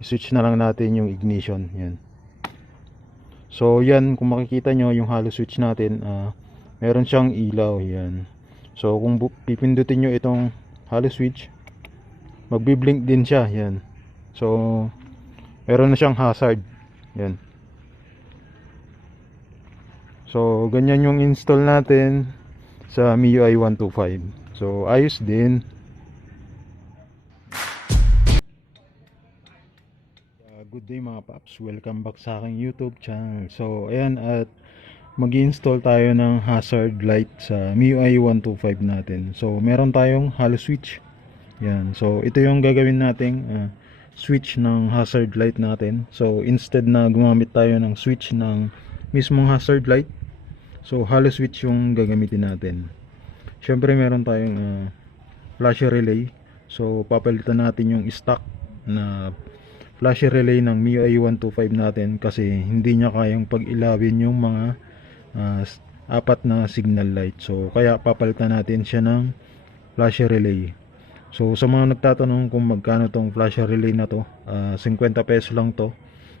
I-switch na lang natin yung ignition. Yan. So yan, kung makikita nyo yung halo switch natin, meron siyang ilaw. Yan. So kung pipindutin nyo itong halo switch, magbi-blink din siya. Yan. So meron na siyang hazard. Yan. So ganyan yung install natin sa MIUI 125. So ayos din. Good day mga paps, welcome back sa aking YouTube channel. So ayan, at mag-install tayo ng hazard light sa MIUI 125 natin. So meron tayong halo switch. Yan. So ito yung gagawin nating switch ng hazard light natin. So instead na gumamit tayo ng switch ng mismong hazard light, so halo switch yung gagamitin natin. Syempre meron tayong flash relay. So papalitan natin yung stock na flash relay ng MIUI 125 natin kasi hindi niya kayang pag-ilawin yung mga apat na signal light. So kaya papalitan natin siya ng flash relay. So sa mga nagtatanong kung magkano tong flash relay na to, 50 pesos lang to,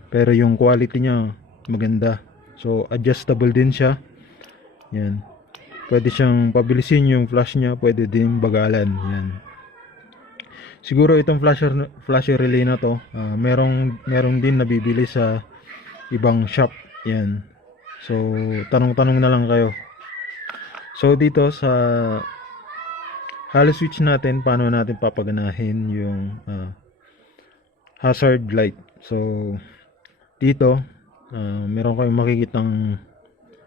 pero yung quality niya maganda. So adjustable din siya. Yan. Pwede siyang pabilisin yung flash niya, pwede din bagalan. Yan. Siguro itong flash relay na to, merong din nabibili sa ibang shop. Yan. So tanong-tanong na lang kayo. So dito sa halo switch natin, paano natin papaganahin yung hazard light. So dito meron kayong makikitang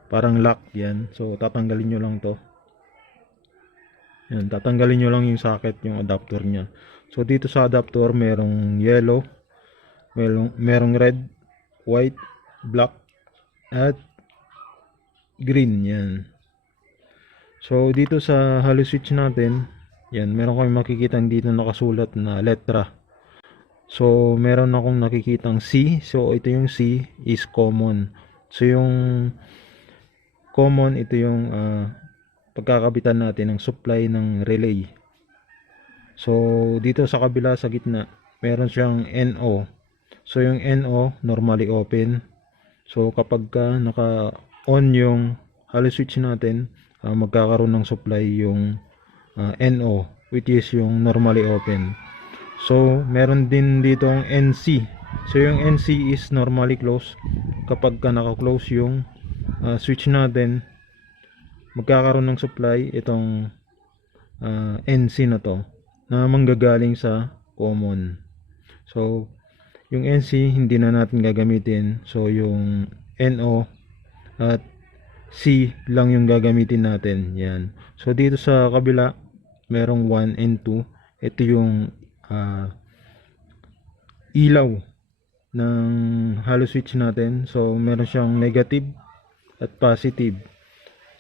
parang lock. Yan. So tatanggalin nyo lang to. Yan, tatanggalin nyo lang yung socket, yung adapter nya. So dito sa adapter merong yellow, merong red, white, black at green. Yan. So dito sa halo switch natin, yan, meron kami makikitang dito nakasulat na letra. So meron akong nakikitang C. So ito yung C is common. So yung common, ito yung pagkakabitan natin ng supply ng relay. So dito sa kabila sa gitna meron siyang NO. So yung NO normally open. So kapag naka-on yung halo switch natin, magkakaroon ng supply yung NO, which is yung normally open. So meron din dito ang NC. So yung NC is normally closed. Kapag naka-close yung switch natin, magkakaroon ng supply itong NC na to na manggagaling sa common. So yung NC hindi na natin gagamitin. So yung NO at C lang yung gagamitin natin. Yan. So dito sa kabila merong 1 and 2. Ito yung ilaw ng halo switch natin. So meron siyang negative at positive.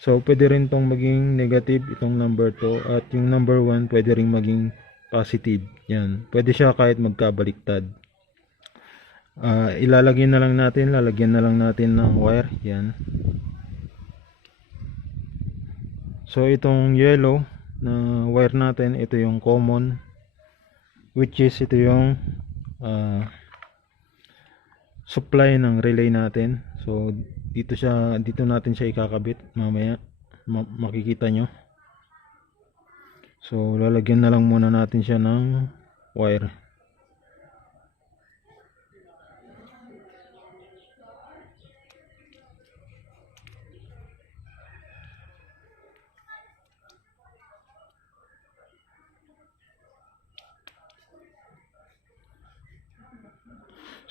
So pwede rin tong maging negative itong number 2, at yung number 1 pwede rin maging positive. Yan. Pwede siya kahit magkabaliktad. Lalagyan na lang natin ng wire. Yan. So itong yellow na wire natin, ito yung common, which is ito yung supply ng relay natin. So dito natin siya ikakabit mamaya, makikita nyo. So lalagyan na lang muna natin siya ng wire.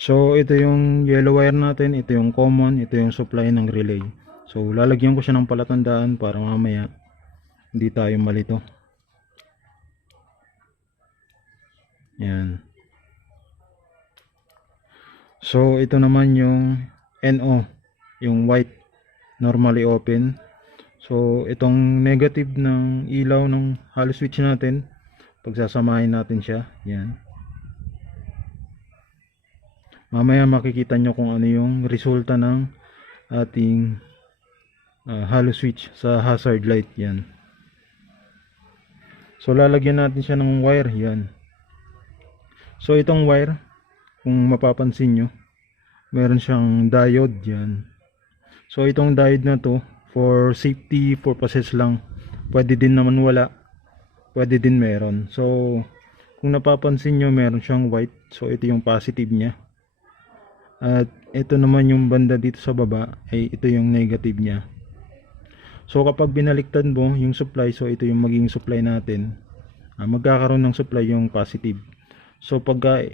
So ito yung yellow wire natin, ito yung common, ito yung supply ng relay. So lalagyan ko siya ng palatandaan para mamaya hindi tayo malito. Yan. So ito naman yung NO, yung white, normally open. So itong negative ng ilaw ng halo switch natin, pagsasamahin natin siya. Yan. Mamaya makikita nyo kung ano yung resulta ng ating halo switch sa hazard light. Yan. So lalagyan natin siya ng wire. Yan. So itong wire, kung mapapansin nyo, meron siyang diode yan. So itong diode na to, for safety purposes lang, pwede din naman wala, pwede din meron. So kung napapansin nyo, meron siyang white, so ito yung positive niya, at ito naman yung banda dito sa baba, ay ito yung negative niya. So kapag binaliktad mo yung supply, so ito yung magiging supply natin, magkakaroon ng supply yung positive. So pagka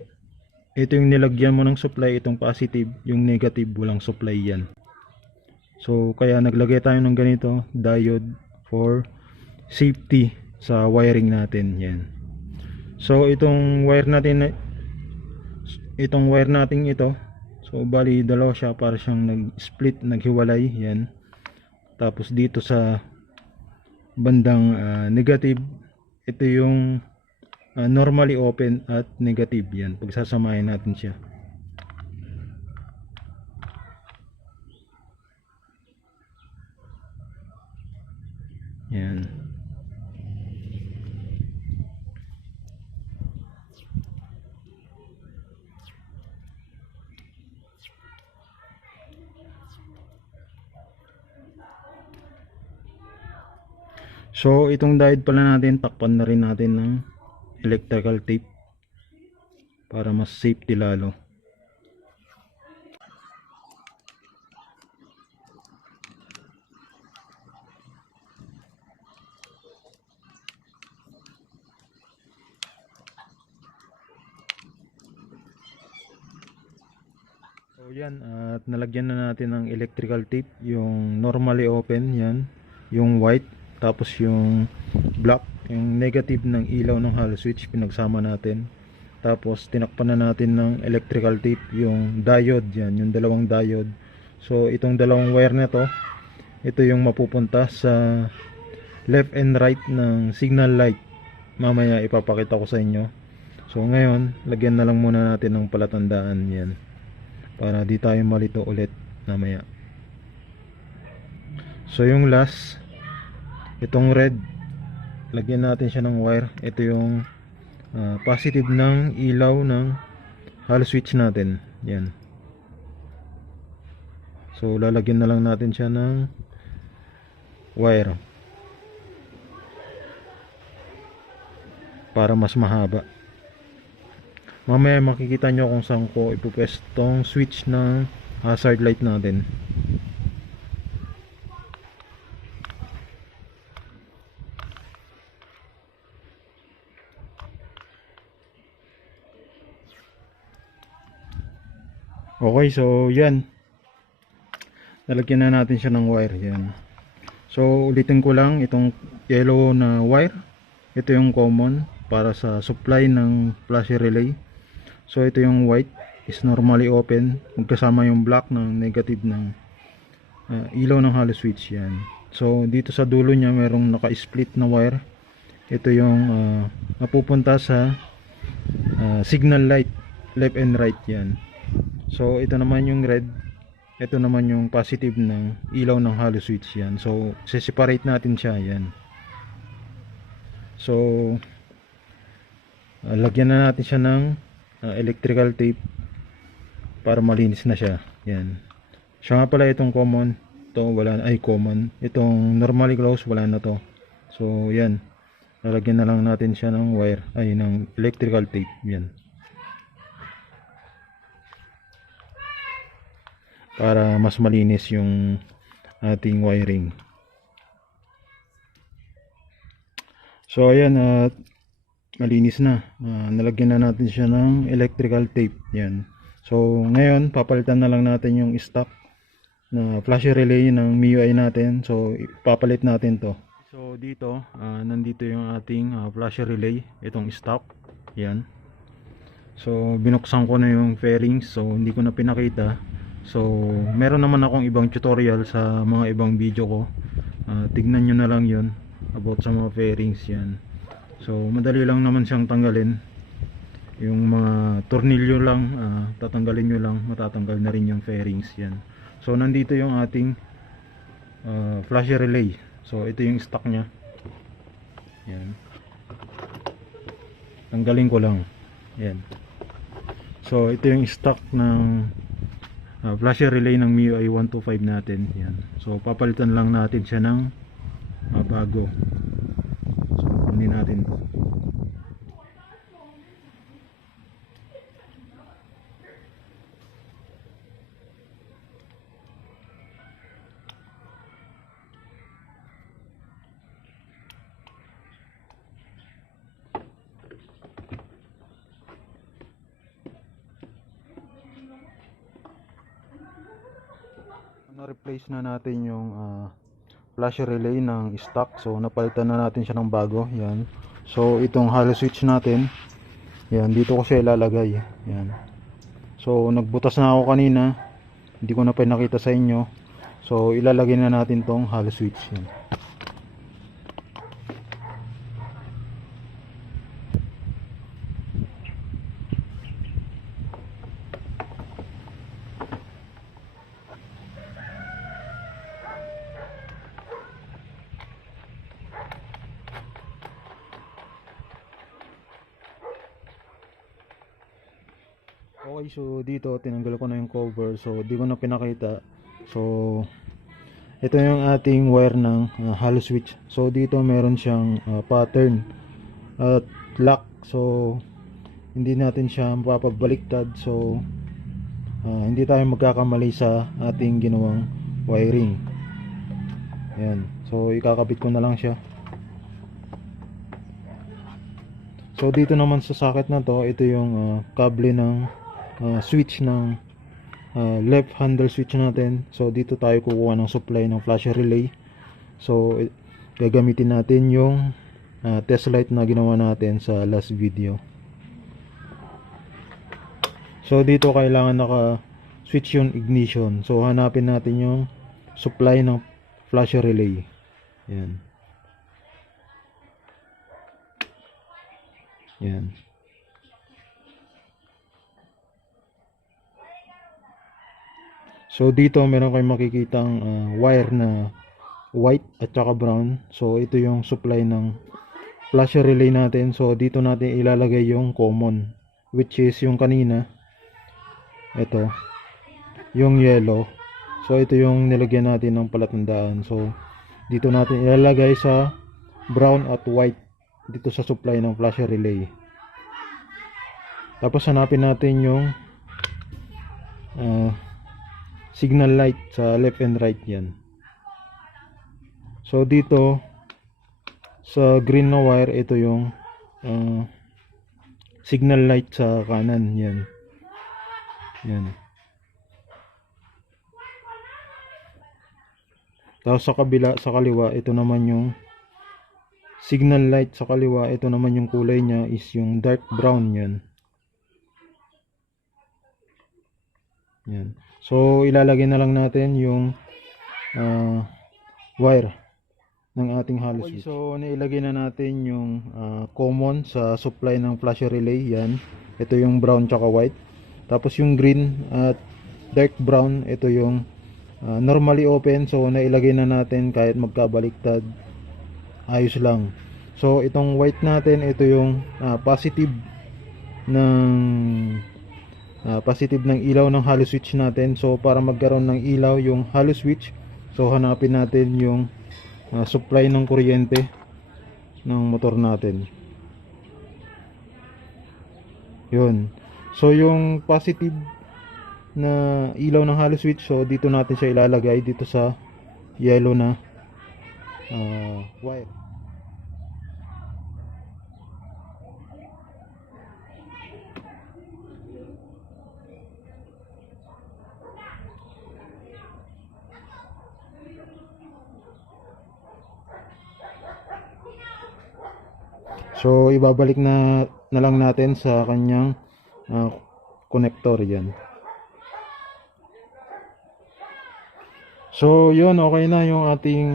ito yung nilagyan mo ng supply, itong positive, yung negative walang supply yan. So kaya naglagay tayo ng ganito diode for safety sa wiring natin yan. So itong wire natin ito, so bali dalawa siya, para siyang nag-split, naghiwalay yan. Tapos dito sa bandang negative, ito yung normally open at negative yan. Pagsasamahin natin siya. Yan. So itong diode pala natin, takpan na rin natin ng electrical tape para mas safety lalo. So yan, at nalagyan na natin ng electrical tape, yung normally open yan, yung white, tapos yung black, yung negative ng ilaw ng halo switch, pinagsama natin. Tapos tinakpan na natin ng electrical tape yung diode yan, yung dalawang diode. So itong dalawang wire na to, ito yung mapupunta sa left and right ng signal light. Mamaya ipapakita ko sa inyo. So ngayon, lagyan na lang muna natin ng palatandaan yan, para di tayo malito ulit mamaya. So yung last, itong red, lagyan natin siya ng wire. Ito yung positive ng ilaw ng halo switch natin yan. So lalagyan na lang natin siya ng wire para mas mahaba. Mamaya makikita nyo kung saan ko ipupwes tong switch ng hazard light natin. Okay, so yan, nalagyan na natin siya ng wire yan. So ulitin ko lang, itong yellow na wire, ito yung common para sa supply ng flash relay. So ito yung white is normally open, magkasama yung black ng negative ng ilaw ng halo switch yan. So dito sa dulo niya merong naka-split na wire. Ito yung napupunta sa signal light, left and right yan. So ito naman yung red, ito naman yung positive ng ilaw ng halo switch yan. So separate natin siya yan. So lagyan na natin siya ng electrical tape para malinis na siya yan. Siya nga pala itong common, ito wala, ay common, itong normally close wala na to. So yan, lalagyan na lang natin siya ng wire, ay ng electrical tape yan, para mas malinis yung ating wiring. So ayan, malinis na. Nalagyan na natin siya ng electrical tape yan. So ngayon papalitan na lang natin yung stock na flash relay ng MIUI natin. So ipapalit natin to. So dito nandito yung ating flash relay, itong stock yan. So binuksan ko na yung fairings, so hindi ko na pinakita. So meron naman akong ibang tutorial sa mga ibang video ko, tignan nyo na lang yun about sa mga fairings yan. So madali lang naman siyang tanggalin, yung mga tornilyo lang, tatanggalin nyo lang, matatanggal na rin yung fairings yan. So nandito yung ating flash relay. So ito yung stock nya yan, tanggalin ko lang yan. So ito yung stock ng flasher relay ng MIUI 125 natin. Yan. So papalitan lang natin siya ng bago. So kunin natin to. Na-replace na natin yung flasher relay ng stock. So napalitan na natin siya ng bago. Yan. So itong halo switch natin, yan, dito ko siya ilalagay. Yan. So nagbutas na ako kanina, hindi ko na pinakita sa inyo. So ilalagay na natin tong halo switch. Yan. Okay, so dito tinanggal ko na yung cover, so di ko na pinakita. So ito yung ating wire ng halo switch. So dito meron siyang pattern at lock, so hindi natin siya mapapabaliktad. So hindi tayo magkakamali sa ating ginawang wiring. Ayan, so ikakabit ko na lang siya. So dito naman sa socket na to, ito yung kable ng switch ng left handle switch natin. So dito tayo kukuha ng supply ng flasher relay. So gagamitin natin yung test light na ginawa natin sa last video. So dito kailangan naka switch yung ignition. So hanapin natin yung supply ng flasher relay. Yan. Yan. So dito meron kayong makikitang wire na white at saka brown. So ito yung supply ng flasher relay natin. So dito natin ilalagay yung common, which is yung kanina. Ito, yung yellow. So ito yung nilagyan natin ng palatandaan. So dito natin ilalagay sa brown at white dito sa supply ng flasher relay. Tapos hanapin natin yung signal light sa left and right. Yan. So dito sa green na wire, ito yung signal light sa kanan. Yan. Yan. Tapos sa kabila, sa kaliwa, ito naman yung signal light sa kaliwa. Ito naman yung kulay niya is yung dark brown. Yan. Yan. So ilalagay na lang natin yung wire ng ating halo switch. So nailagay na natin yung common sa supply ng flasher relay. Yan. Ito yung brown tsaka white. Tapos yung green at dark brown, ito yung normally open. So nailagay na natin kahit magkabaliktad, ayos lang. So itong white natin, ito yung positive ng ilaw ng halo switch natin. So para magkaroon ng ilaw yung halo switch, so hanapin natin yung supply ng kuryente ng motor natin. Yun. So yung positive na ilaw ng halo switch, so dito natin siya ilalagay dito sa yellow na wire. So ibabalik na lang natin sa kanyang connector. Yan. So yun, okay na yung ating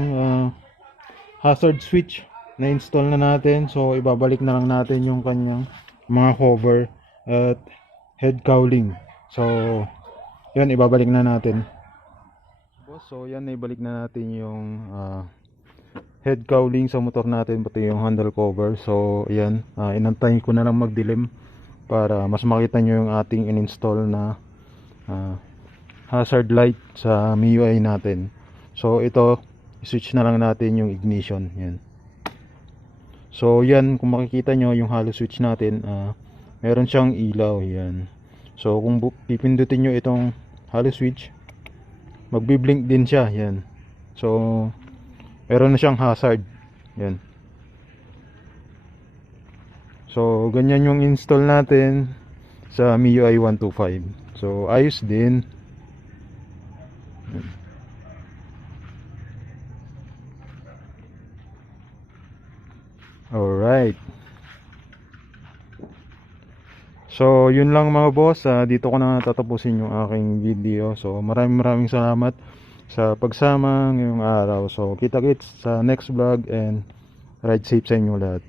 hazard switch na install na natin. So ibabalik na lang natin yung kanyang mga cover at head cowling. So yun, ibabalik na natin. So yan, ibalik na natin yung head cowling sa motor natin, pati yung handle cover. So ayan, inantayin ko na lang magdilim para mas makita nyo yung ating in-install na hazard light sa MIUI natin. So ito, switch na lang natin yung ignition. Yan. So yan, kung makikita nyo yung halo switch natin, meron siyang ilaw. Yan. So kung pipindutin nyo itong halo switch, magbi-blink din siya. Yan. So meron na siyang hazard. Yan. So ganyan yung install natin sa MIUI 125. So ayos din. Alright. So yun lang mga boss, dito ko na tatapusin yung aking video. So maraming salamat sa pagsama ngayong araw. So kita-kits sa next vlog and ride safe sa inyo lahat.